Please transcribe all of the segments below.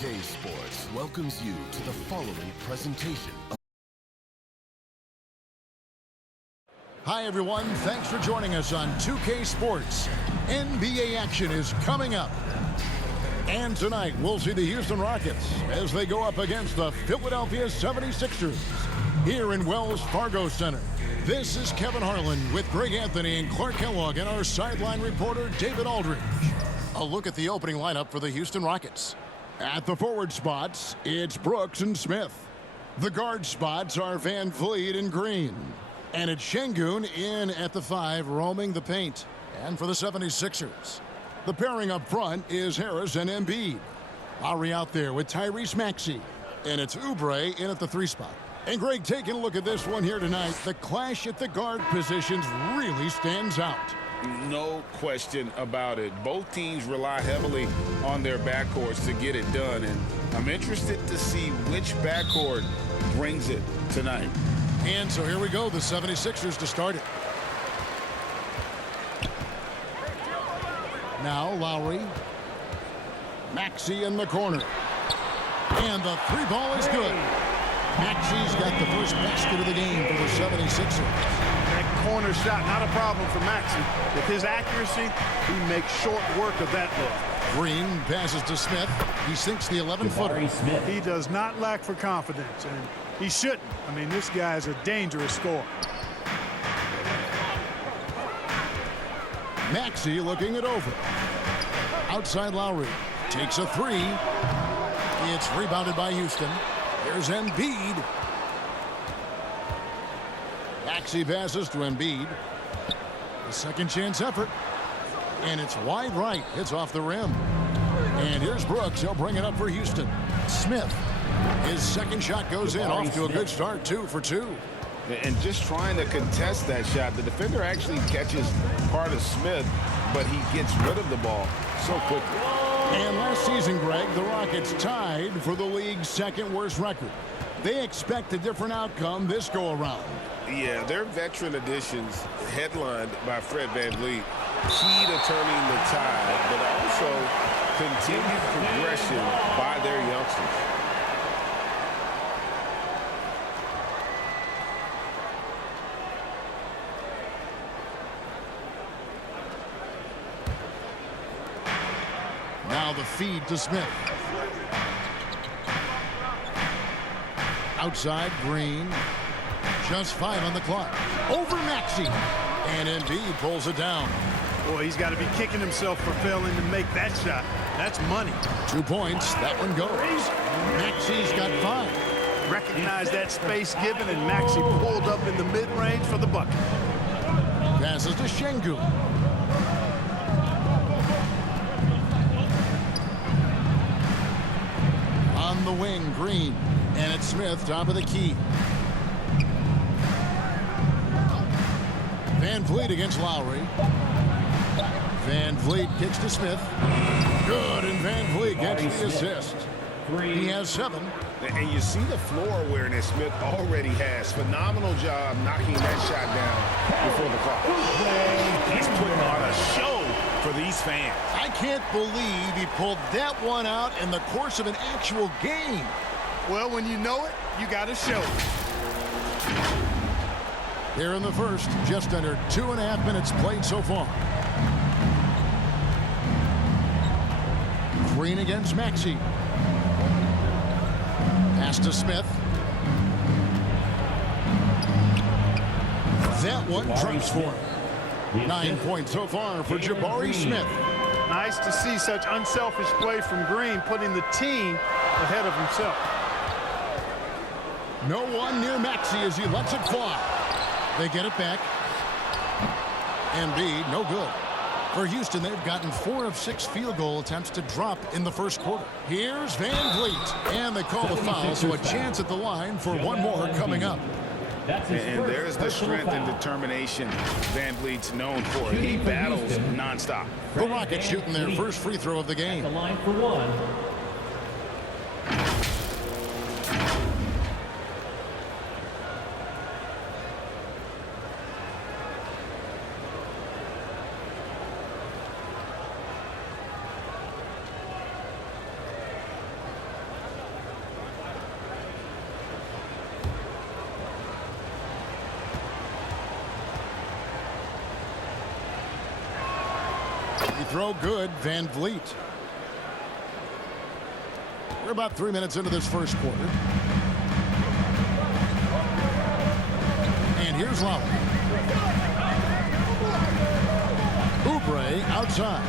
2K Sports welcomes you to the following presentation of Hi everyone, thanks for joining us on 2K Sports. NBA action is coming up. And tonight we'll see the Houston Rockets as they go up against the Philadelphia 76ers here in Wells Fargo Center. This is Kevin Harlan with Greg Anthony and Clark Kellogg and our sideline reporter David Aldridge. A look at the opening lineup for the Houston Rockets. At the forward spots, it's Brooks and Smith. The guard spots are Van Vliet and Green. And it's Şengün in at the 5, roaming the paint. And for the 76ers, the pairing up front is Harris and Embiid. Lowry out there with Tyrese Maxey. And it's Oubre in at the 3 spot. And Greg, taking a look at this one here tonight, the clash at the guard positions really stands out. No question about it. Both teams rely heavily on their backcourts to get it done. And I'm interested to see which backcourt brings it tonight. And so here we go, the 76ers to start it. Now Lowry. Maxey in the corner. And the 3 ball is good. Maxey's got the first basket of the game for the 76ers. That corner shot, not a problem for Maxey. With his accuracy, he makes short work of that look. Green passes to Smith. He sinks the 11-footer. He does not lack for confidence, and he shouldn't. I mean, this guy is a dangerous scorer. Maxey looking it over. Outside Lowry. Takes a 3. It's rebounded by Houston. Here's Embiid. Maxey passes to Embiid. A second chance effort. And it's wide right. It's off the rim. And here's Brooks. He'll bring it up for Houston. Smith. His second shot goes in. Off to a good start. 2 for 2. And just trying to contest that shot, the defender actually catches part of Smith, but he gets rid of the ball so quickly. And last season, Greg, the Rockets tied for the league's second worst record. They expect a different outcome this go-around. Yeah, their veteran additions, headlined by Fred VanVleet, key to turning the tide, but also continued progression by their youngsters. Now the feed to Smith. Outside, Green. Just 5 on the clock. Over Maxey. And Embiid pulls it down. Boy, he's got to be kicking himself for failing to make that shot. That's money. 2 points. That one goes. Maxey's got 5. Recognize that space given, and Maxey pulled up in the mid-range for the bucket. Passes to Şengün. On the wing, Green. And it's Smith, top of the key. Van Vliet against Lowry. Van Vliet kicks to Smith. Good, and Van Vliet gets the assist. He has 7. And you see the floor awareness Smith already has. Phenomenal job knocking that shot down before the clock. He's putting on a show for these fans. I can't believe he pulled that one out in the course of an actual game. Well, when you know it, you got to show it. Here in the first, just under 2.5 minutes played so far. Green against Maxey. Pass to Smith. That one drops for him. 9 points so far for Jabari Smith. Nice to see such unselfish play from Green, putting the team ahead of himself. No one near Maxey as he lets it fly. They get it back. Embiid, no good. For Houston, they've gotten 4 of 6 field goal attempts to drop in the first quarter. Here's Van Vliet. And they call the foul, so a chance at the line for one more coming up. And there's the strength and determination Van Vliet's known for. He battles nonstop. The Rockets shooting their first free throw of the game. The line for 1. He throw good, Van Vliet. We're about 3 minutes into this first quarter. And here's Lowry. Oubre outside.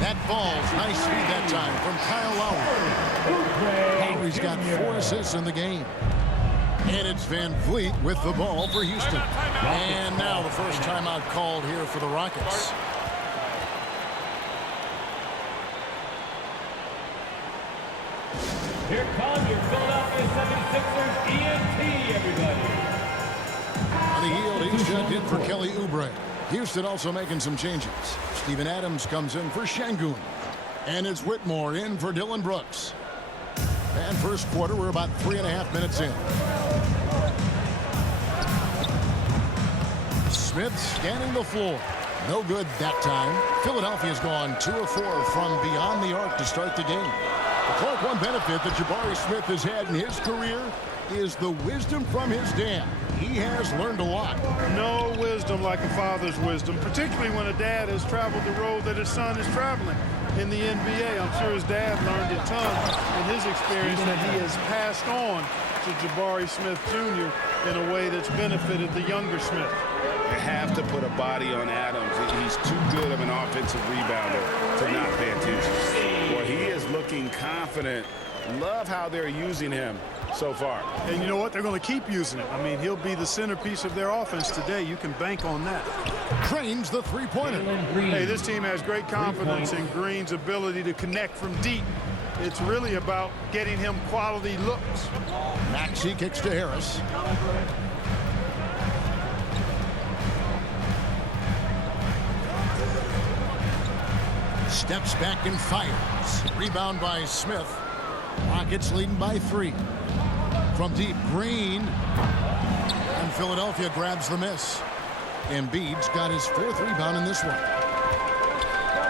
That falls. Nice feed that time from Kyle Lowry. Lowry's got 4 assists in the game. And it's Van Vliet with the ball for Houston. And now the first timeout called here for the Rockets. Here come your Philadelphia 76ers ENT, everybody. On the heel, he's checked in for Kelly Oubre. Houston also making some changes. Steven Adams comes in for Şengün. And it's Whitmore in for Dillon Brooks. And first quarter, we're about 3.5 minutes in. Smith scanning the floor. No good that time. Philadelphia's gone 2 of 4 from beyond the arc to start the game. The Clark, one benefit that Jabari Smith has had in his career is the wisdom from his dad. He has learned a lot. No wisdom like a father's wisdom, particularly when a dad has traveled the road that his son is traveling in the NBA. I'm sure his dad learned a ton in his experience that he has passed on to Jabari Smith Jr. in a way that's benefited the younger Smith. You have to put a body on Adams. He's too good of an offensive rebounder to not pay attention. Boy, he is looking confident. Love how they're using him so far. And you know what? They're going to keep using him. I mean, he'll be the centerpiece of their offense today. You can bank on that. Trains the three-pointer. Hey, this team has great confidence in Green's ability to connect from deep. It's really about getting him quality looks. Maxey kicks to Harris. Steps back and fires. Rebound by Smith. Rockets leading by 3. From deep, Green. And Philadelphia grabs the miss. Embiid's got his 4th rebound in this one.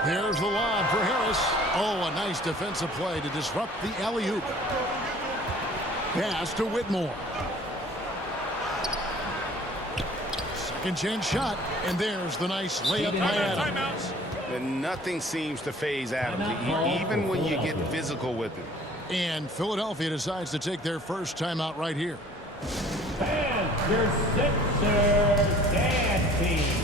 Here's the lob for Harris. Oh, a nice defensive play to disrupt the alley-oop. Pass to Whitmore. Second chance shot. And there's the nice layup by Adams. And nothing seems to faze Adams, even when you get physical with him. And Philadelphia decides to take their first timeout right here. And your Sixers dance team.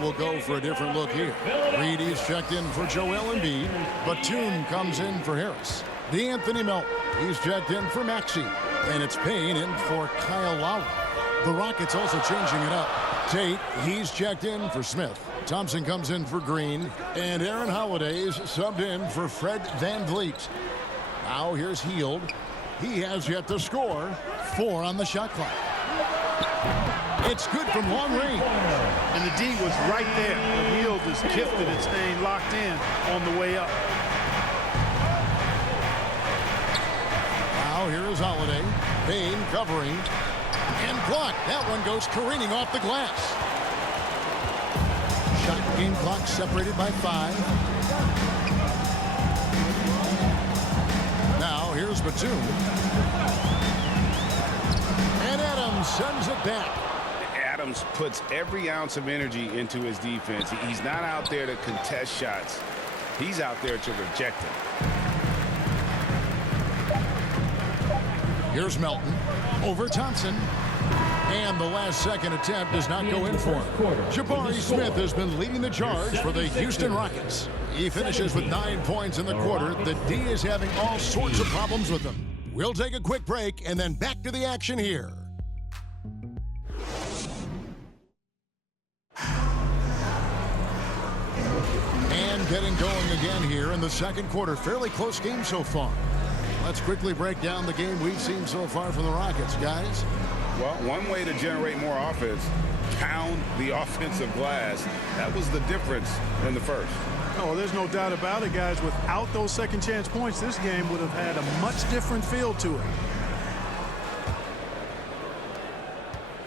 Will go for a different look here. Reedy's checked in for Joel Embiid. Batum comes in for Harris. DeAnthony Melton, he's checked in for Maxey. And it's Payne in for Kyle Lowry. The Rockets also changing it up. Tate, he's checked in for Smith. Thompson comes in for Green. And Aaron Holiday's subbed in for Fred Van Vliet. Now here's Hield. He has yet to score. 4 on the shot clock. It's good from long range. And the D was right there. The Hield is gifted at staying locked in on the way up. Now here is Holiday. Payne covering. And blocked. That one goes careening off the glass. Shot game clock separated by 5. Now here's Batum. And Adams sends it back. Adams puts every ounce of energy into his defense. He's not out there to contest shots. He's out there to reject them. Here's Melton over Thompson. And the last second attempt does not go in for him. Jabari Smith has been leading the charge for the Houston Rockets. He finishes with 9 points in the quarter. The D is having all sorts of problems with him. We'll take a quick break and then back to the action here. And getting going again here in the second quarter. Fairly close game so far. Let's quickly break down the game we've seen so far from the Rockets, guys. Well, one way to generate more offense, pound the offensive glass. That was the difference in the first. Oh, there's no doubt about it, guys. Without those second chance points, this game would have had a much different feel to it.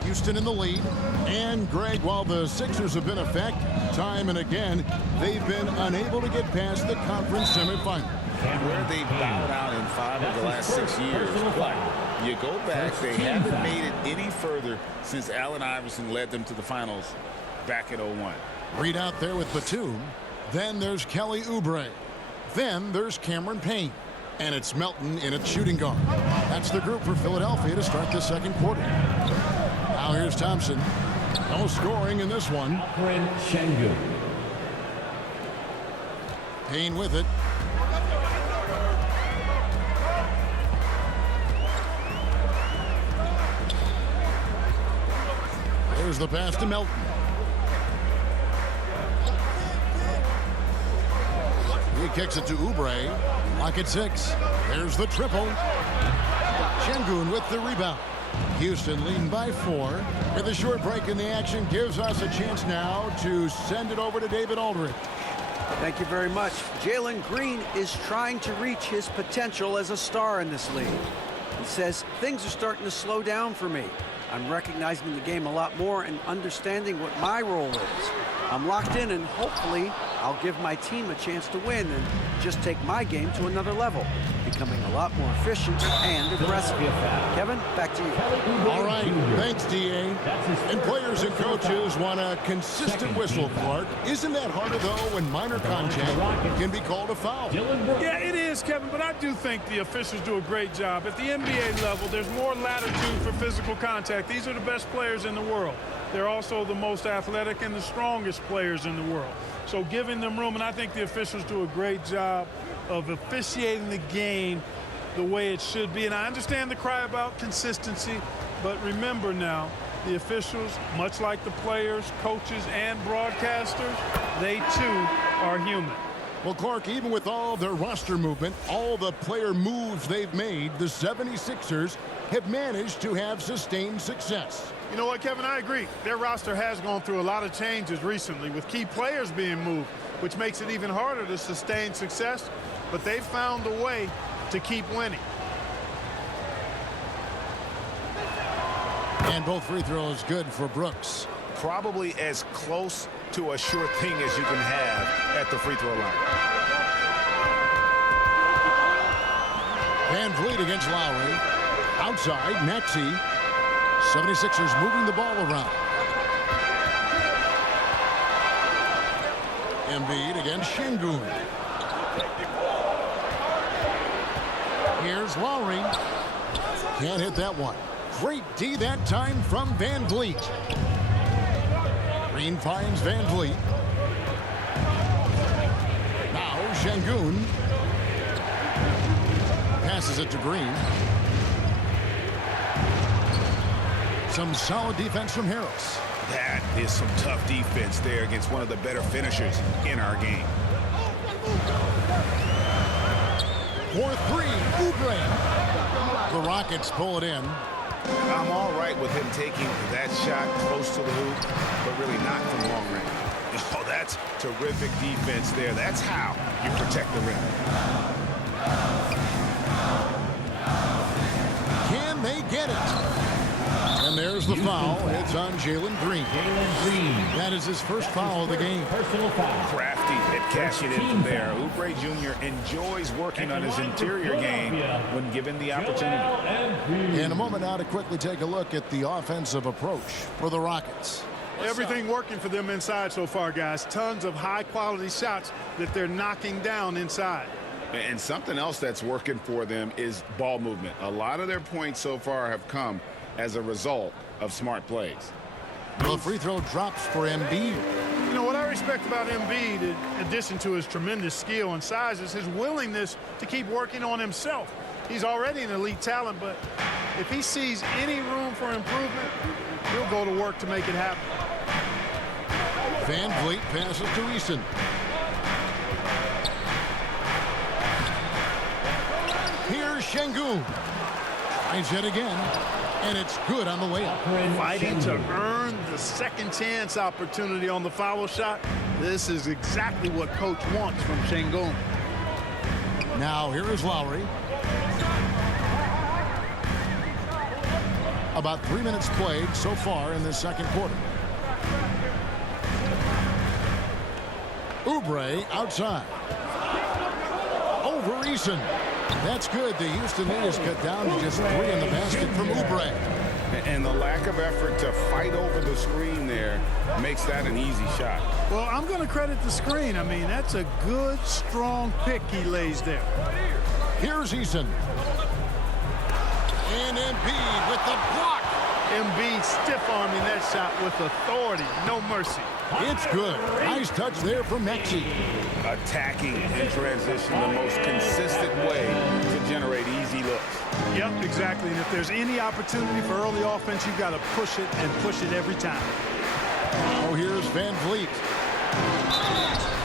Houston in the lead. And, Greg, while the Sixers have been a fact, time and again, they've been unable to get past the conference semifinal. Where they've bowed out in 5 of the last 6 years. But you go back, they haven't made it any further since Allen Iverson led them to the finals back in 01. Reed out there with Batum. Then there's Kelly Oubre. Then there's Cameron Payne. And it's Melton in at shooting guard. That's the group for Philadelphia to start the second quarter. Now here's Thompson. No scoring in this one. Alperen Şengün. Payne with it. There's the pass to Melton. He kicks it to Oubre. Lock at 6. There's the triple. Şengün with the rebound. Houston leading by 4. With a short break in the action gives us a chance now to send it over to David Aldridge. Thank you very much. Jalen Green is trying to reach his potential as a star in this league. He says, things are starting to slow down for me. I'm recognizing the game a lot more and understanding what my role is. I'm locked in, and hopefully I'll give my team a chance to win and just take my game to another level, becoming a lot more efficient and aggressive. Kevin, back to you. All right, thanks, D.A. And players and coaches want a consistent whistle, Clark. Isn't that harder, though, when minor contact can be called a foul? Yeah, it is, Kevin, but I do think the officials do a great job. At the NBA level, there's more latitude for physical contact. These are the best players in the world. They're also the most athletic and the strongest players in the world. So giving them room, and I think the officials do a great job of officiating the game the way it should be. And I understand the cry about consistency, but remember now, the officials, much like the players, coaches, and broadcasters, they too are human. Well, Clark, even with all their roster movement, all the player moves they've made, the 76ers have managed to have sustained success. You know what, Kevin? I agree. Their roster has gone through a lot of changes recently with key players being moved, which makes it even harder to sustain success. But they've found a way to keep winning. And both free throws good for Brooks. Probably as close to a sure thing as you can have at the free throw line. Van Vliet against Lowry. Outside, Maxey. 76ers moving the ball around. Embiid against Şengün. Here's Lowry. Can't hit that one. Great D that time from Van Vliet. Green finds Van Vliet. Now Şengün. Passes it to Green. Some solid defense from Harris. That is some tough defense there against one of the better finishers in our game. For 3, Oubre. The Rockets pull it in. I'm all right with him taking that shot close to the hoop, but really not from long range. Oh, that's terrific defense there. That's how you protect the rim. Can they get it? And there's the foul. It's on Jalen Green. That is his first foul of the game. Personal foul. Crafty at cashing in from there. Oubre Jr. enjoys working on his interior game when given the opportunity. In a moment now to quickly take a look at the offensive approach for the Rockets. Everything working for them inside so far, guys. Tons of high-quality shots that they're knocking down inside. And something else that's working for them is ball movement. A lot of their points so far have come as a result of smart plays. The free throw drops for Embiid. You know, what I respect about Embiid, in addition to his tremendous skill and size, is his willingness to keep working on himself. He's already an elite talent, but if he sees any room for improvement, he'll go to work to make it happen. Van Vliet passes to Eason. Here's Şengün. Tries it again, and it's good on the way up. Fighting to earn the second chance opportunity on the foul shot. This is exactly what coach wants from Şengün. Now here is Lowry. About 3 minutes played so far in this second quarter. Oubre outside. Over Eason. That's good. The Houston lead is cut down to just 3 in the basket from Oubre. And the lack of effort to fight over the screen there makes that an easy shot. Well, I'm going to credit the screen. I mean, that's a good, strong pick he lays there. Here's Eason. And Embiid with the block. Embiid stiff-arming that shot with authority. No mercy. It's good. Nice touch there from Maxey. Attacking in transition, the most consistent way to generate easy looks. Yep, exactly. And if there's any opportunity for early offense, you've got to push it and push it every time. Oh, here's Van Vliet.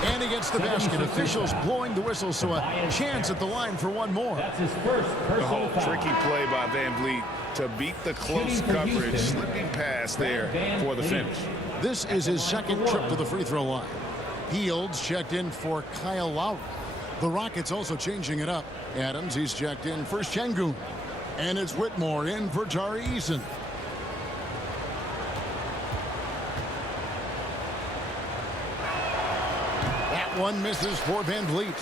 And he gets the basket. Officials blowing the whistle, so a chance at the line for one more. That's his first personal foul. Tricky play by Van Vliet to beat the close coverage. Slipping pass there for the finish. This is his second trip to the free throw line. Fields checked in for Kyle Lowry. The Rockets also changing it up. Adams, he's checked in for Şengün. And it's Whitmore in for Tari Eason. That one misses for Van Vliet.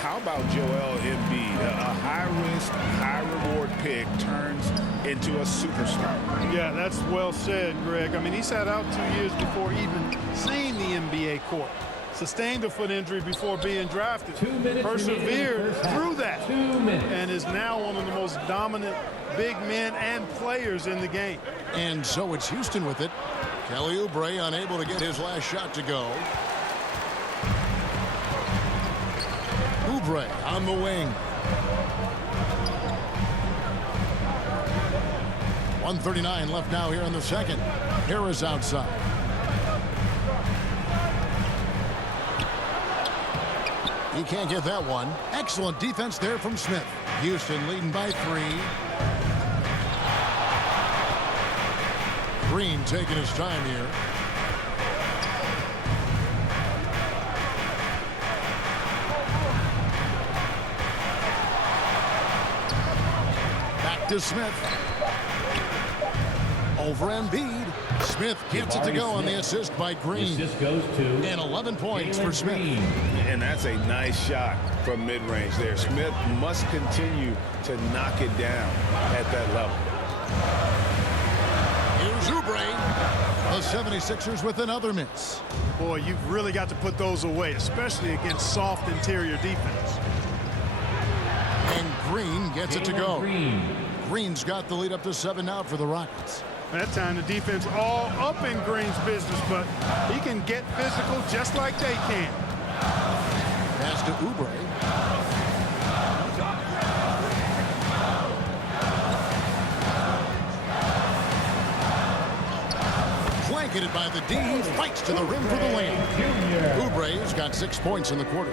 How about Joel Embiid? A high-risk, high-reward pick turns into a superstar. Yeah, that's well said, Greg. I mean, he sat out 2 years before even seeing the NBA court. Sustained a foot injury before being drafted. 2 minutes Persevered through that. 2 minutes. And is now one of the most dominant big men and players in the game. And so it's Houston with it. Kelly Oubre unable to get his last shot to go. Oubre on the wing. 1:39 left now here in the second. Harris outside. He can't get that one. Excellent defense there from Smith. Houston leading by 3. Green taking his time here. Back to Smith. Over Embiid. Smith gets it to go on the assist by Green. Assist goes to And 11 points for Smith. Green. And that's a nice shot from mid-range there. Smith must continue to knock it down at that level. Here's Oubre. The 76ers with another miss. Boy, you've really got to put those away, especially against soft interior defense. And Green gets it to go. Green. Green's got the lead up to 7 now for the Rockets. That time the defense all up in Green's business, but he can get physical just like they can. Pass to Oubre. Blanketed by the D. He fights to the rim for the win. Oubre's got 6 points in the quarter.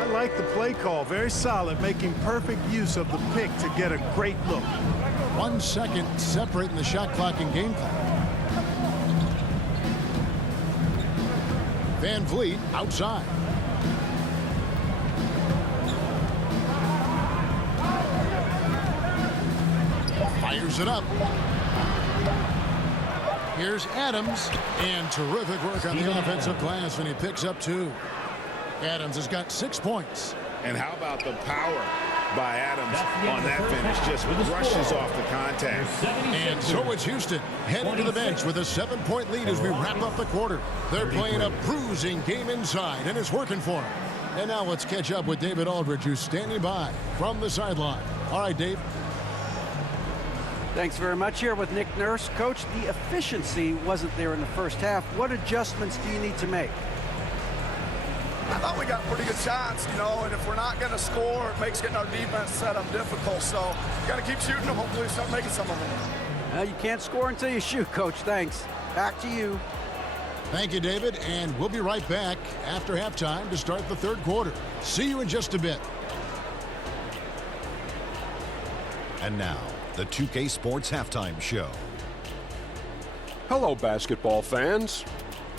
I like the play call. Very solid, making perfect use of the pick to get a great look. 1 second separating the shot clock and game clock. Van Vliet outside. Fires it up. Here's Adams, and terrific work on the offensive glass, and he picks up 2. Adams has got 6 points. And how about the power by Adams on that finish? Just brushes off the contact. And so it's Houston heading to the bench with a 7-point lead as we wrap up the quarter. They're playing a bruising game inside, and it's working for them. And now let's catch up with David Aldridge, who's standing by from the sideline. All right, Dave. Thanks very much. Here with Nick Nurse. Coach, the efficiency wasn't there in the first half. What adjustments do you need to make? I thought we got pretty good shots, you know, and if we're not going to score, it makes getting our defense set up difficult. So you got to keep shooting them. Hopefully start making some of them. Well, you can't score until you shoot, Coach. Thanks. Back to you. Thank you, David, and we'll be right back after halftime to start the third quarter. See you in just a bit. And now, the 2K Sports Halftime Show. Hello, basketball fans.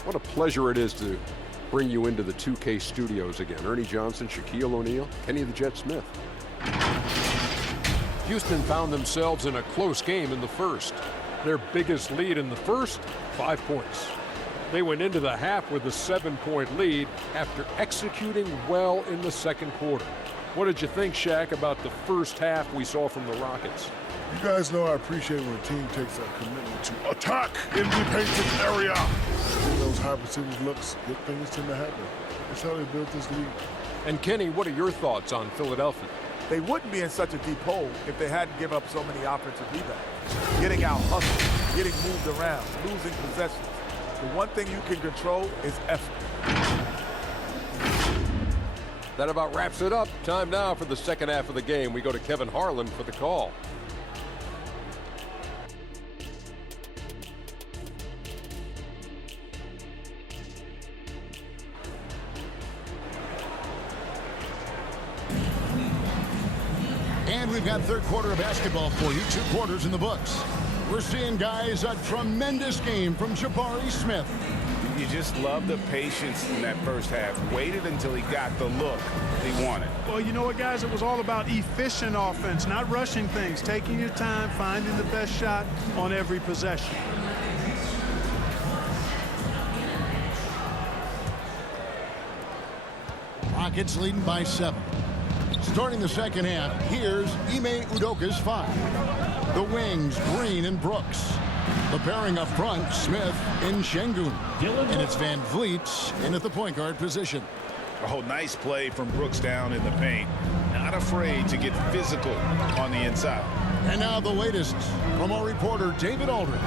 What a pleasure it is to bring you into the 2K studios again. Ernie Johnson, Shaquille O'Neal, Kenny the Jet Smith. Houston found themselves in a close game in the first. Their biggest lead in the first, 5 points. They went into the half with a 7-point lead after executing well in the second quarter. What did you think, Shaq, about the first half we saw from the Rockets? You guys know I appreciate when a team takes a commitment to attack in the painted area. In those high percentage looks, good things tend to happen. That's how they built this league. And Kenny, what are your thoughts on Philadelphia? They wouldn't be in such a deep hole if they hadn't given up so many offensive rebounds. Getting out hustled, getting moved around, losing possessions. The one thing you can control is effort. That about wraps it up. Time now for the second half of the game. We go to Kevin Harlan for the call. And we've got third quarter of basketball for you. 2 quarters in the books. We're seeing, guys, a tremendous game from Jabari Smith. You just love the patience in that first half. Waited until he got the look he wanted. Well, you know what, guys? It was all about efficient offense, not rushing things, taking your time, finding the best shot on every possession. Rockets leading by 7. Starting the second half, here's Ime Udoka's 5. The wings, Green and Brooks. The pairing up front, Smith and Şengün. And it's Van Vliet in at the point guard position. Oh, nice play from Brooks down in the paint. Not afraid to get physical on the inside. And now the latest from our reporter, David Aldridge.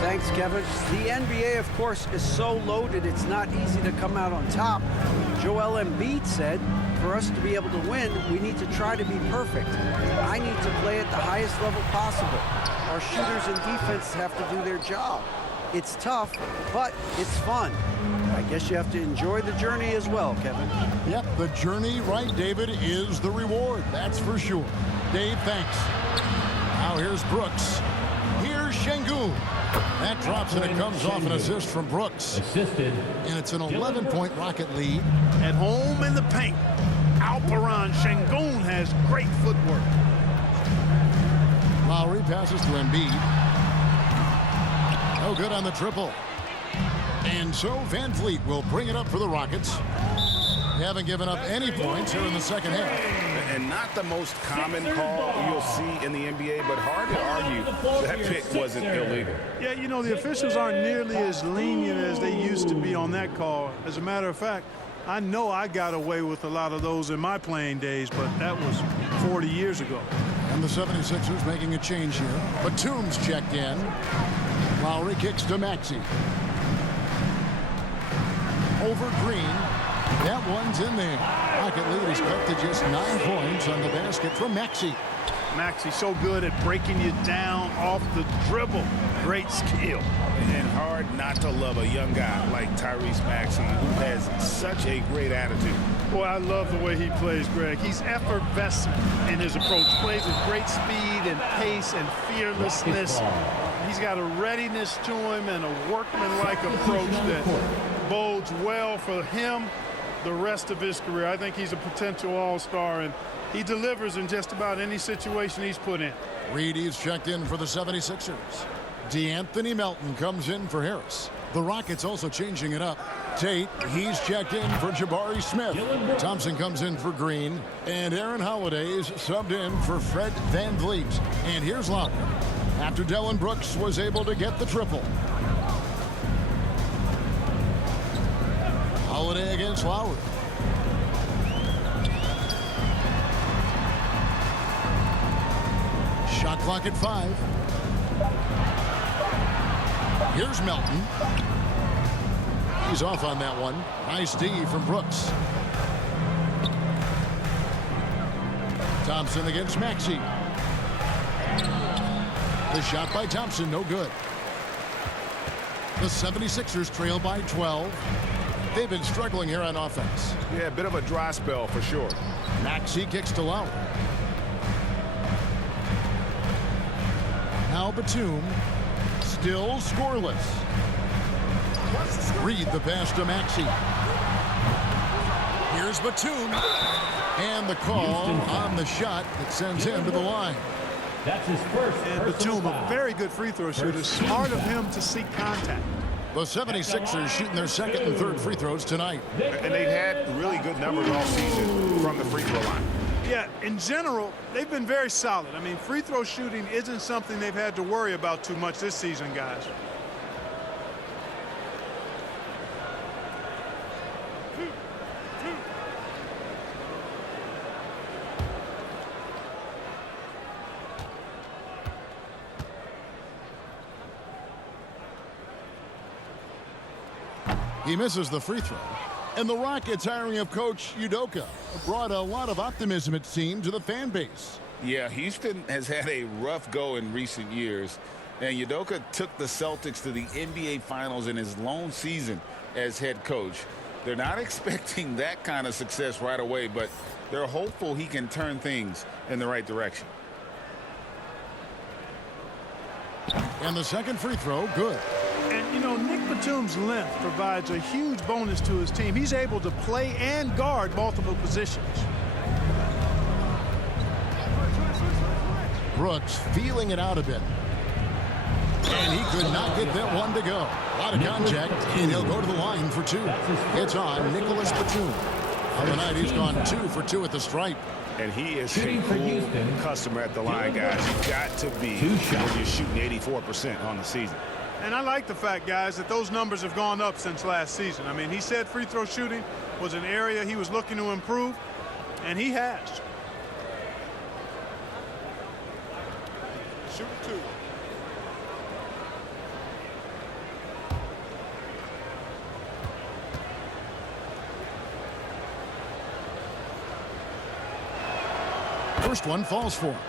Thanks, Kevin. The NBA, of course, is so loaded it's not easy to come out on top. Joel Embiid said, for us to be able to win, we need to try to be perfect. I need to play at the highest level possible. Our shooters and defense have to do their job. It's tough, but it's fun. I guess you have to enjoy the journey as well, Kevin. Yep, the journey, right, David, is the reward. That's for sure. Dave, thanks. Now here's Brooks. Here's Şengün. That drops and it comes off an assist from Brooks. Assisted. And it's an 11-point Rocket lead. At home in the paint, Alperen Şengün has great footwork. Lowry passes to Embiid. No good on the triple. And so Van Vliet will bring it up for the Rockets. They haven't given up any points here in the second half. And not the most common call you'll see in the NBA, but hard to argue that pick wasn't illegal. Yeah, you know, the officials aren't nearly as lenient as they used to be on that call. As a matter of fact, I know I got away with a lot of those in my playing days, but that was 40 years ago. And the 76ers making a change here. Batum's checked in. Lowry kicks to Maxey. Over Green. That one's in there. Rocket lead is cut to just 9 points on the basket from Maxey. Maxey so good at breaking you down off the dribble. Great skill. And hard not to love a young guy like Tyrese Maxey, who has such a great attitude. Boy, I love the way he plays, Greg. He's effervescent in his approach. Plays with great speed and pace and fearlessness. He's got a readiness to him and a workmanlike approach that bodes well for him the rest of his career. I think he's a potential all-star, and he delivers in just about any situation he's put in. Reedy's checked in for the 76ers. DeAnthony Melton comes in for Harris. The Rockets also changing it up. Tate, he's checked in for Jabari Smith. Thompson comes in for Green. And Aaron Holiday's subbed in for Fred Van Vliet. And here's Lowry. After Dillon Brooks was able to get the triple. Holiday against Lowry. Shot clock at 5. Here's Melton. He's off on that one. Nice D from Brooks. Thompson against Maxey. The shot by Thompson, no good. The 76ers trail by 12. They've been struggling here on offense. Yeah, a bit of a dry spell for sure. Maxey kicks to Lowry. Now Batum, still scoreless. Reed the pass to Maxey. Here's Batum. And the call on the shot that sends him to the line. That's his first And personal Batum, a foul. very good free throw shooter. Smart of him to seek contact. The 76ers shooting their second and third free throws tonight. And they've had really good numbers all season from the free throw line. Yeah, in general, they've been very solid. I mean, free throw shooting isn't something they've had to worry about too much this season, guys. He misses the free throw. And the Rockets hiring of Coach Udoka brought a lot of optimism, it seemed, to the fan base. Yeah, Houston has had a rough go in recent years, and Udoka took the Celtics to the NBA Finals in his lone season as head coach. They're not expecting that kind of success right away, but they're hopeful he can turn things in the right direction. And the second free throw, good. And, you know, Nick Batum's length provides a huge bonus to his team. He's able to play and guard multiple positions. Brooks feeling it out a bit. And he could not get that one to go. A lot of contact, and he'll go to the line for two. It's on Nicholas Batum. On the night, he's gone 2 for 2 at the stripe. And he is a cool customer at the line, guys. You've got to be when you're shooting 84% on the season. And I like the fact, guys, that those numbers have gone up since last season. I mean, he said free throw shooting was an area he was looking to improve, and he has. Shoot 2. First one falls for him.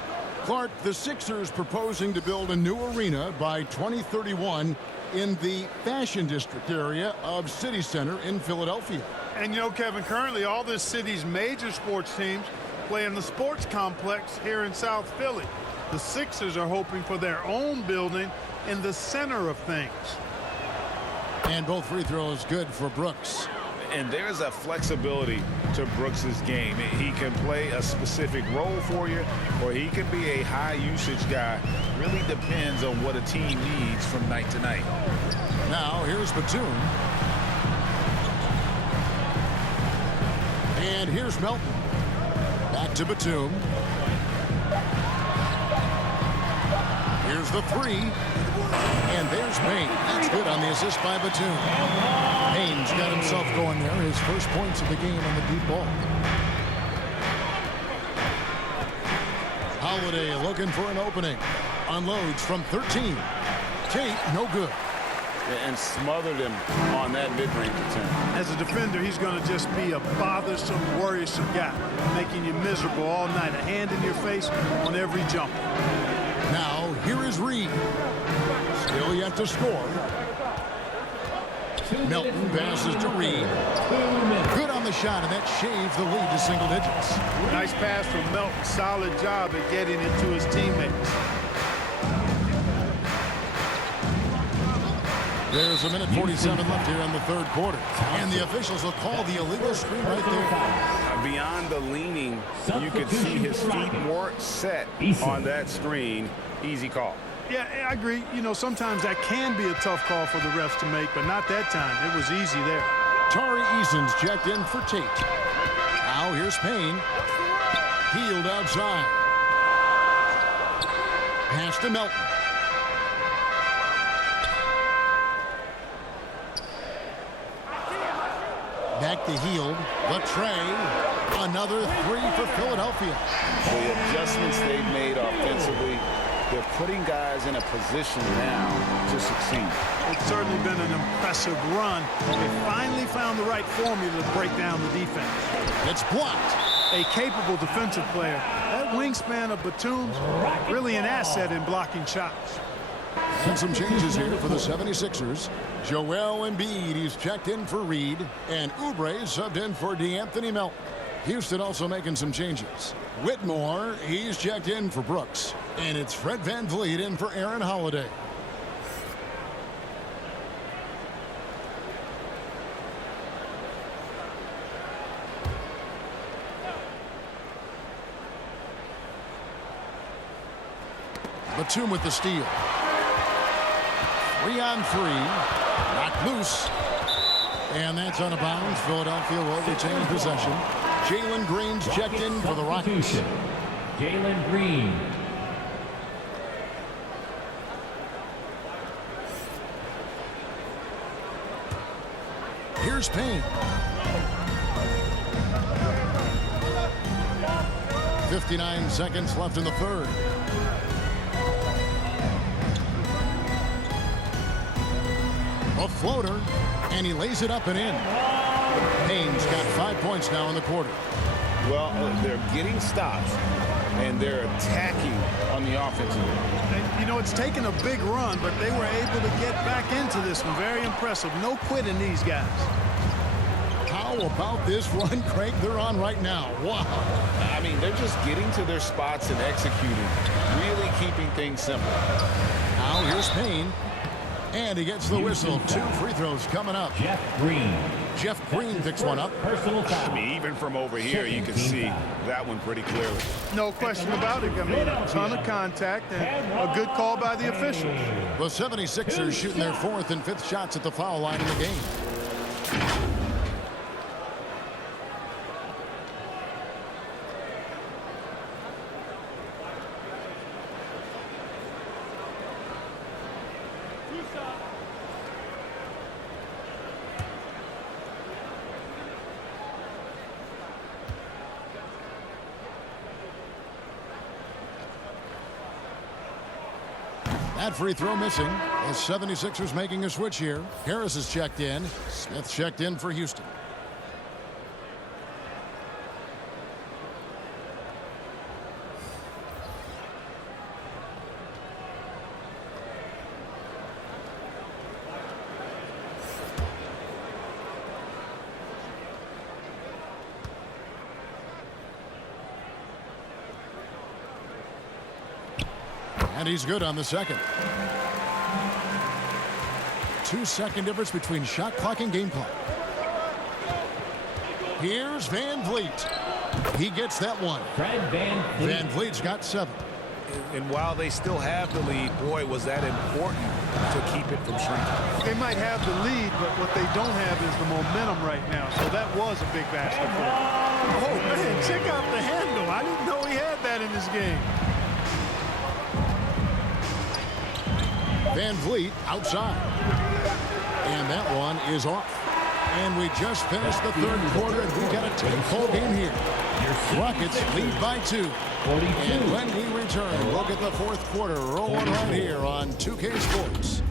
Clark, the Sixers proposing to build a new arena by 2031 in the Fashion District area of City Center in Philadelphia. And, you know, Kevin, currently all this city's major sports teams play in the sports complex here in South Philly. The Sixers are hoping for their own building in the center of things. And both free throws good for Brooks. And there's a flexibility to Brooks's game. He can play a specific role for you, or he can be a high-usage guy. Really depends on what a team needs from night to night. Now, here's Batum. And here's Melton. Back to Batum. Here's the three. And there's Payne. That's good on the assist by Batum. Payne's got himself going there. His first points of the game on the deep ball. Holiday looking for an opening. Unloads from 13. Tate, no good. And smothered him on that mid-range attempt. As a defender, he's going to just be a bothersome, worrisome guy, making you miserable all night, a hand in your face on every jump. Now, here is Reed. Still yet to score. Melton passes to Reed. Good on the shot, and that shaves the lead to single digits. Nice pass from Melton. Solid job at getting it to his teammates. There's a minute 47 left here in the third quarter. And the officials will call the illegal screen right there. Beyond the leaning, you could see his feet weren't set on that screen. Easy call. Yeah, I agree. You know, sometimes that can be a tough call for the refs to make, but not that time. It was easy there. Tari Eason's checked in for Tate. Now here's Payne. Healed outside. Pass to Melton. Back to Hield. Latre. Another three for Philadelphia. The adjustments they've made offensively, they're putting guys in a position now to succeed. It's certainly been an impressive run. They finally found the right formula to break down the defense. It's blocked. A capable defensive player. That wingspan of Batum's really an asset in blocking shots. And some changes here for the 76ers. Joel Embiid, he's checked in for Reed. And Oubre subbed in for DeAnthony Melton. Houston also making some changes. Whitmore, he's checked in for Brooks. And it's Fred VanVleet in for Aaron Holiday. Batum with the steal. 3-on-3. Knocked loose. And that's out of bounds. Philadelphia will retain possession. Jalen Green's checked in for the Rockets. Jalen Green. Here's Payne. 59 seconds left in the third. A floater, and he lays it up and in. Payne's got 5 points now in the quarter. Well, they're getting stops, and they're attacking on the offensive end. You know, it's taken a big run, but they were able to get back into this one. Very impressive. No quitting these guys. How about this run, Craig, they're on right now? Wow. I mean, they're just getting to their spots and executing, really keeping things simple. Now here's Payne. And he gets the whistle. 2 free throws coming up. Jeff Green. Jeff Green picks one up. Personal foul. I mean, even from over here, you can see that one pretty clearly. No question about it. I mean, a ton of contact and a good call by the officials. The 76ers shooting their 4th and 5th shots at the foul line in the game. That free throw missing. The 76ers making a switch here. Harris is checked in. Smith checked in for Houston. And he's good on the second. 2-second difference between shot clock and game clock. Here's Van Vliet. He gets that one. Fred Van Vliet. Van Vliet's got 7. And while they still have the lead, boy, was that important to keep it from shrinking. They might have the lead, but what they don't have is the momentum right now. So that was a big basket for them. Oh, man, check out the handle. I didn't know he had that in this game. Van Vliet outside. And that one is off. And we just finished the third quarter, and we got a 10-ball game here. Rockets lead by 2. 42. And when we return, we'll get the fourth quarter rolling right here on 2K Sports.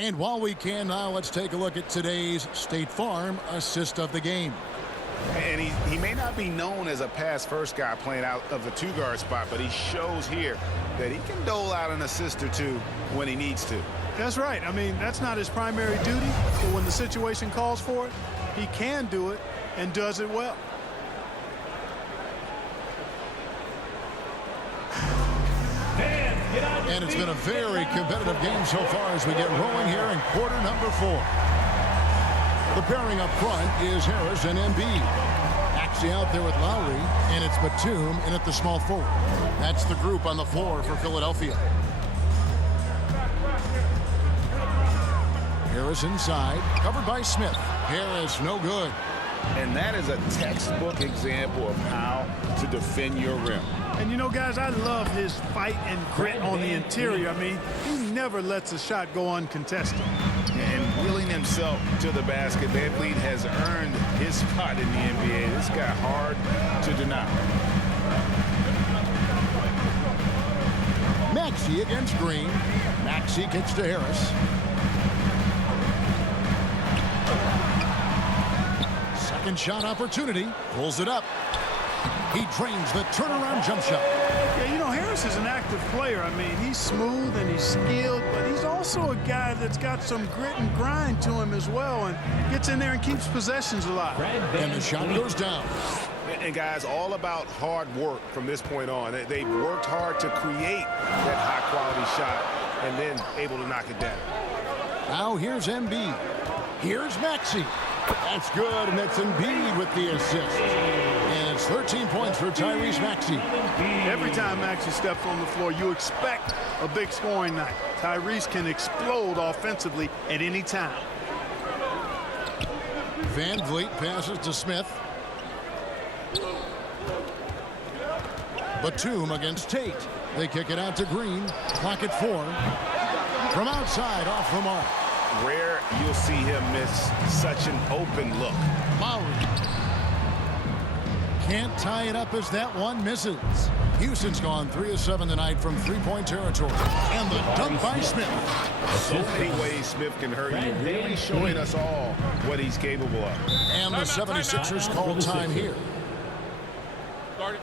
And while we can now, let's take a look at today's State Farm assist of the game. And he may not be known as a pass-first guy playing out of the 2-guard spot, but he shows here that he can dole out an assist or 2 when he needs to. That's right. I mean, that's not his primary duty, but when the situation calls for it, he can do it and does it well. And it's been a very competitive game so far as we get rolling here in quarter number 4. The pairing up front is Harris and Embiid. Actually out there with Lowry, and it's Batum in at the small forward. That's the group on the floor for Philadelphia. Harris inside, covered by Smith. Harris no good. And that is a textbook example of how to defend your rim. And you know, guys, I love his fight and grit on the interior. I mean, he never lets a shot go uncontested. And wheeling himself to the basket, Van Vliet has earned his spot in the NBA. This guy hard to deny. Maxey against Green. Maxey gets to Harris. Second shot opportunity. Pulls it up. He drains the turnaround jump shot. Yeah, you know, Harris is an active player. I mean, he's smooth and he's skilled, but he's also a guy that's got some grit and grind to him as well, and gets in there and keeps possessions alive. And the shot goes down. And guys, all about hard work from this point on. They've worked hard to create that high-quality shot and then able to knock it down. Now here's Embiid. Here's Maxey. That's good, and it's Embiid with the assist. And it's 13 points for Tyrese Maxey. Every time Maxey steps on the floor, you expect a big scoring night. Tyrese can explode offensively at any time. Van Vliet passes to Smith. Batum against Tate. They kick it out to Green. Clock at 4. From outside, off the mark. Rare you'll see him miss such an open look. Lowry. Can't tie it up as that one misses. Houston's gone 3 of 7 tonight from three-point territory. And the dunk by Smith. So many ways Smith can hurt you, really showing us all what he's capable of. And the 76ers call time here. Started.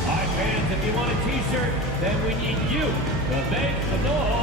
All right, fans, if you want a t-shirt, then we need you to make some noise.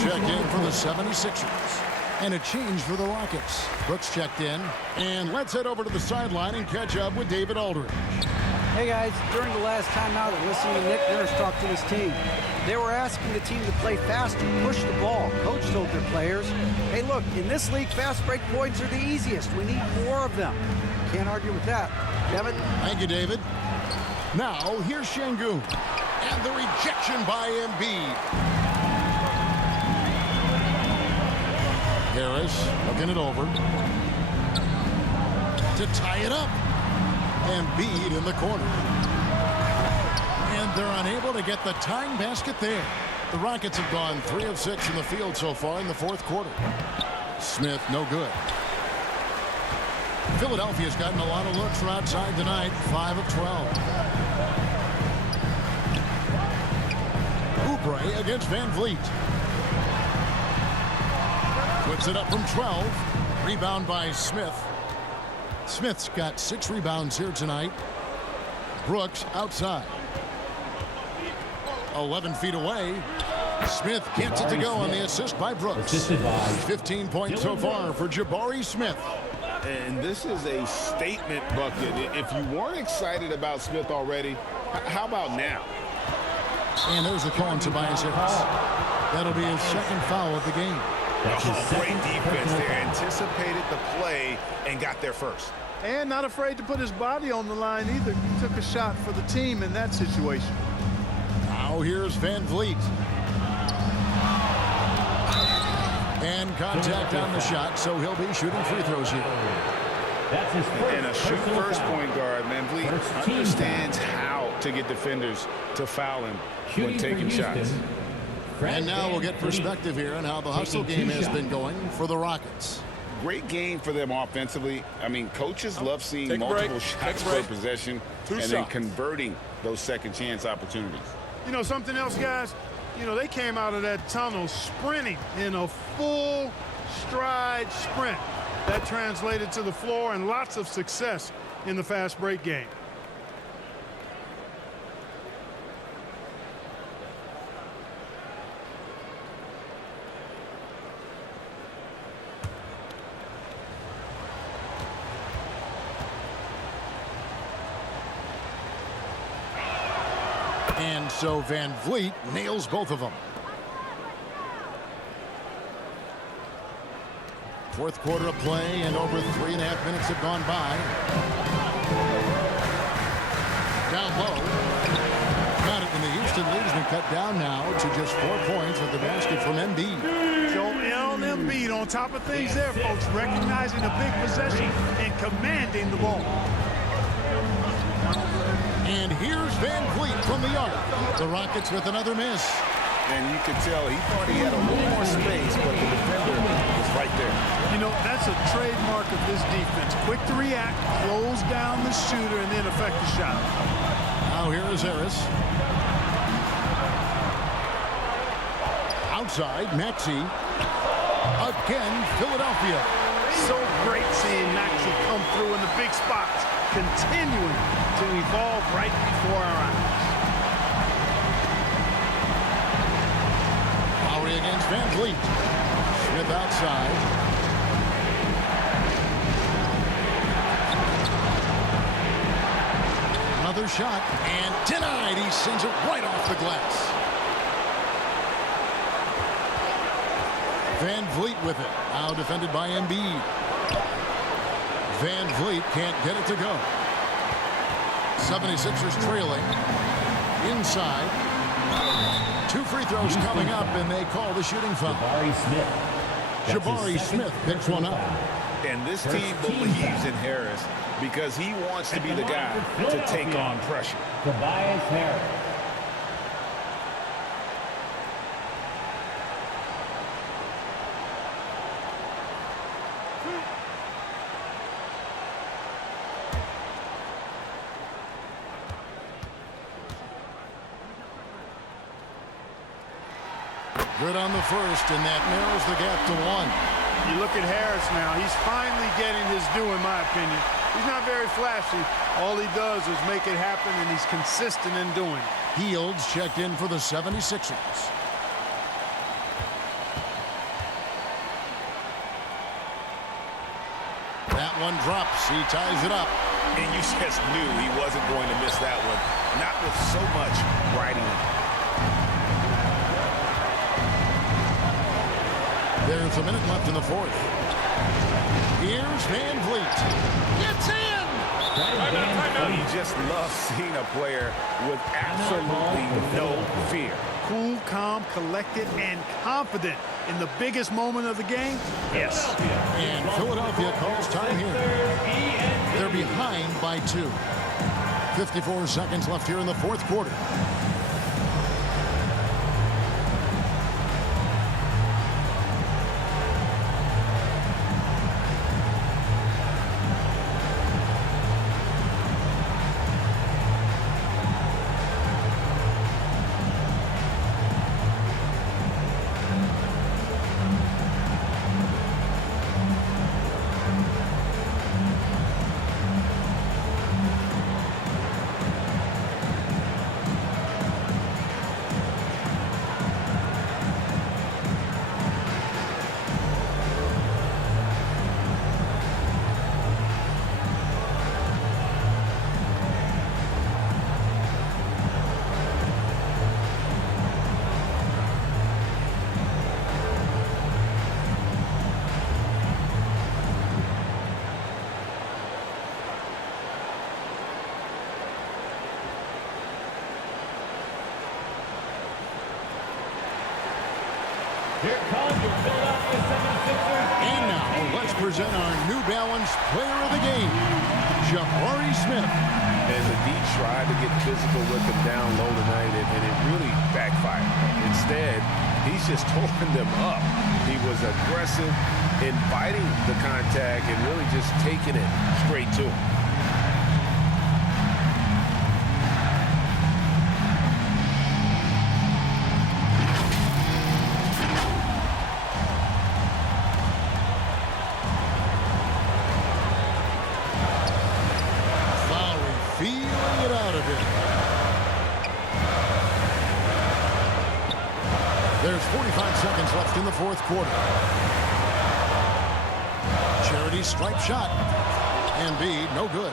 Checked in for the 76ers. And a change for the Rockets. Brooks checked in. And let's head over to the sideline and catch up with David Aldridge. Hey guys, during the last timeout, listening to Nick Nurse talk to his team, they were asking the team to play faster, push the ball. Coach told their players, hey look, in this league, fast break points are the easiest. We need more of them. Can't argue with that. Devin? Thank you, David. Now, here's Şengün. And the rejection by Embiid. Harris looking it over. To tie it up. Embiid in the corner. And they're unable to get the tying basket there. The Rockets have gone 3 of 6 from the field so far in the fourth quarter. Smith, no good. Philadelphia's gotten a lot of looks from outside tonight. 5 of 12. Oubre against Van Vliet. Puts it up from 12. Rebound by Smith. Smith's got 6 rebounds here tonight. Brooks outside. 11 feet away. Smith gets it to go on the assist by Brooks. 15 points so far for Jabari Smith. And this is a statement bucket. If you weren't excited about Smith already, how about now? And there's a call on Tobias Harris. That'll be his second foul of the game. Oh, great defense there. Anticipated the play and got there first. And not afraid to put his body on the line either. He took a shot for the team in that situation. Now here's Van Vliet. And contact on the shot, so he'll be shooting free throws here. That's his first. And a shoot-first point guard, Van Vliet understands how to get defenders to foul him when taking shots. And now we'll get perspective here on how the hustle game has been going for the Rockets. Great game for them offensively. I mean, coaches love seeing multiple shots per possession and then converting those second chance opportunities. You know, something else, guys? You know, they came out of that tunnel sprinting in a full stride sprint. That translated to the floor and lots of success in the fast break game. And so Van Vliet nails both of them. Fourth quarter of play, and over 3.5 minutes have gone by. Down low. Got it, and the Houston lead has been cut down now to just 4 points with the basket from Embiid. Joel Embiid on top of things there, folks, recognizing a big possession and commanding the ball. And here's Van Vliet from the arc. The Rockets with another miss. And you can tell he thought he had a little more space, but the defender is right there. You know, that's a trademark of this defense. Quick to react, close down the shooter, and then affect the shot. Now here is Harris. Outside, Maxey. Again, Philadelphia. So great seeing Maxey come through in the big spots, continuing to evolve right before our eyes. Lowry against Van Vliet. Smith outside. Another shot, and denied. He sends it right off the glass. Van Vliet with it. Now defended by Embiid. Van Vliet can't get it to go. 76ers trailing. Inside. 2 free throws coming up, and they call the shooting foul. Jabari Smith picks one up. And this team believes in Harris because he wants to be the guy to take on pressure. Tobias Harris. Good on the first, and that narrows the gap to 1. You look at Harris now. He's finally getting his due, in my opinion. He's not very flashy. All he does is make it happen, and he's consistent in doing it. Fields checked in for the 76ers. That one drops. He ties it up. And you just knew he wasn't going to miss that one. Not with so much riding. There's a minute left in the fourth. Here's Van Vliet. Gets in! You just love seeing a player with absolutely no fear. Cool, calm, collected, and confident in the biggest moment of the game. Yes. And Philadelphia calls time here. They're behind by 2. 54 seconds left here in the fourth quarter. Here comes your Philadelphia 76ers. And now, let's present our New Balance Player of the Game, Jabari Smith. And the D tried to get physical with him down low tonight, and it really backfired. Instead, he's just holding them up. He was aggressive, inviting the contact, and really just taking it straight to him. There's 45 seconds left in the fourth quarter. Charity stripe shot. Embiid, no good.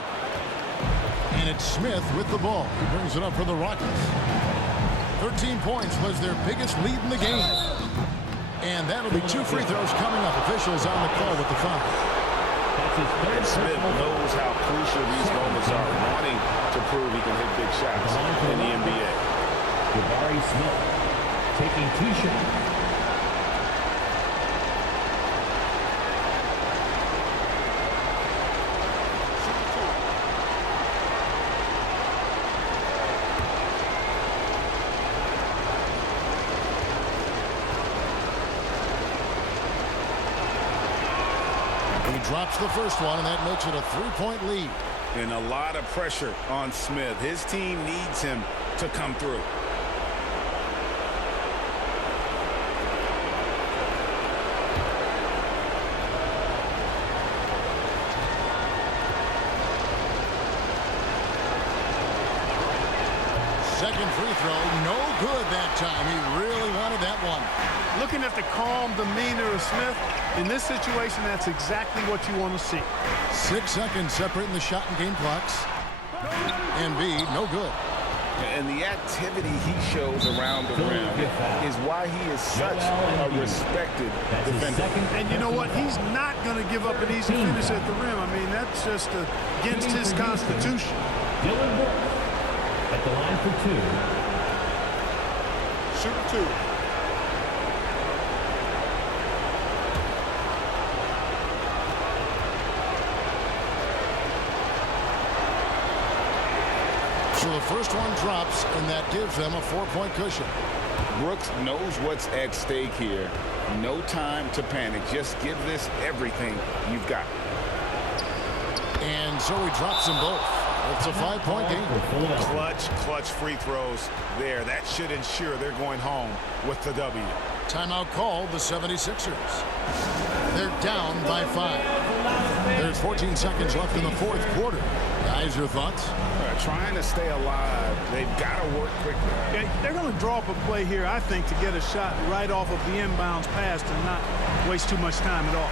And it's Smith with the ball. He brings it up for the Rockets. 13 points was their biggest lead in the game. And that'll be 2 free throws coming up. Officials on the call with the foul. And Smith knows how crucial these moments are, wanting to prove he can hit big shots in the NBA. Jabari Smith taking 2 shots. Drops the first one, and that makes it a 3-point lead. And a lot of pressure on Smith. His team needs him to come through. Second free throw, no good that time. He really wanted that one. Looking at the calm demeanor of Smith, in this situation, that's exactly what you want to see. 6 seconds separating the shot and game clocks. Embiid, no good. And the activity he shows around the rim is why he is such a respected defender. And you know what? He's not going to give up an easy finish at the rim. I mean, that's just against his constitution. Dylan Brooks at the line for 2. Shooting 2. So the first one drops, and that gives them a 4-point cushion. Brooks knows what's at stake here. No time to panic. Just give this everything you've got. And so he drops them both. It's a 5-point game. Clutch free throws there. That should ensure they're going home with the W. Timeout called the 76ers. They're down by 5. There's 14 seconds left in the fourth quarter. Guys, your thoughts? Trying to stay alive. They've got to work quickly. Yeah, they're going to draw up a play here, I think, to get a shot right off of the inbounds pass and not waste too much time at all.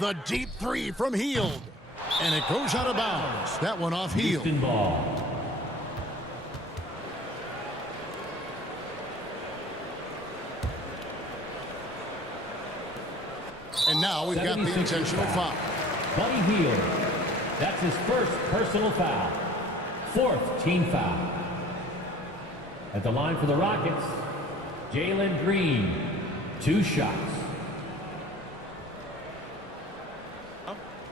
The deep 3 from Hield. And it goes out of bounds. That one off Hield. Houston ball. And now we've got the intentional foul. Buddy Hield. That's his first personal foul. 4th team foul. At the line for the Rockets, Jalen Green. 2 shots.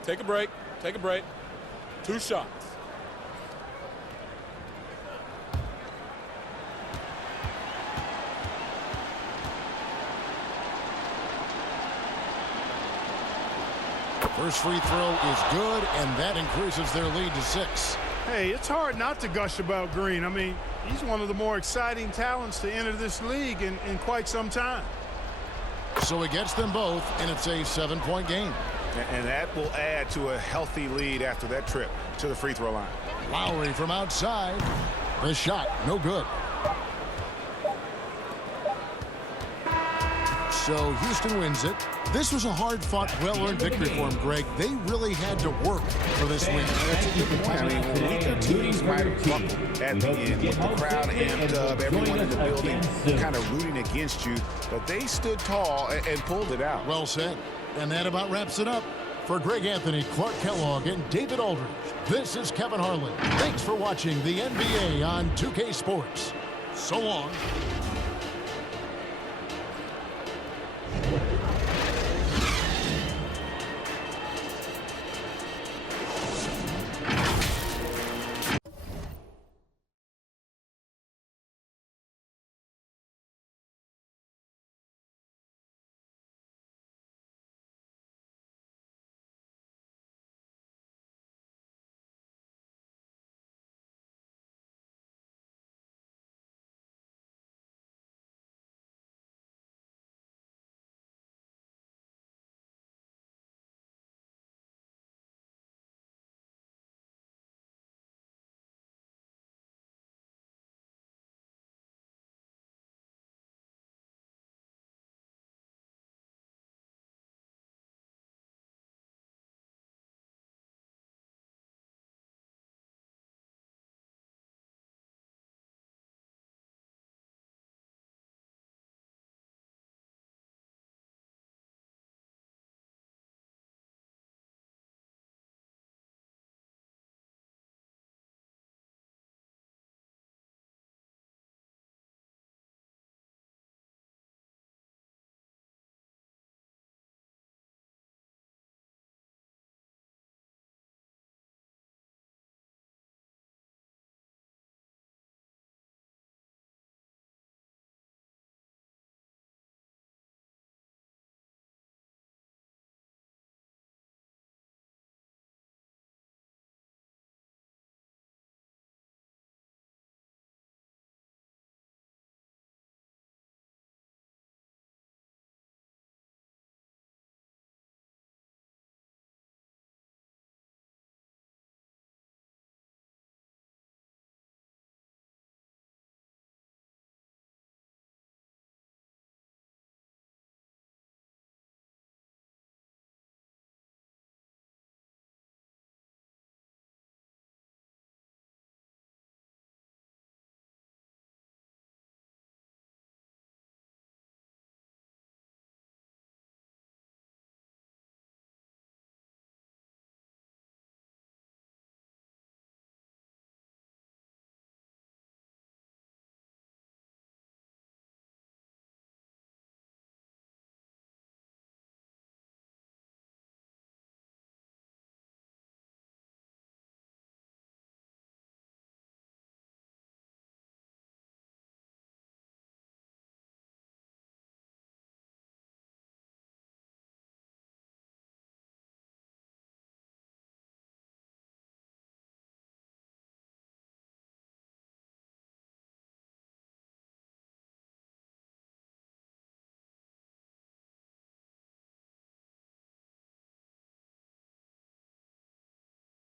Take a break. Take a break. 2 shots. First free throw is good, and that increases their lead to 6. Hey, it's hard not to gush about Green. I mean, he's one of the more exciting talents to enter this league in quite some time. So he gets them both, and it's a 7-point game. And that will add to a healthy lead after that trip to the free throw line. Lowry from outside. The shot, no good. So Houston wins it. This was a hard-fought, well-earned victory for him, Greg. They really had to work for this win. That's a good point. I mean, weaker teams might have buckled at the end with the crowd amped up, everyone in the building kind of rooting against you. But they stood tall and pulled it out. Well said. And that about wraps it up. For Greg Anthony, Clark Kellogg, and David Aldridge, this is Kevin Harlan. Thanks for watching the NBA on 2K Sports. So long.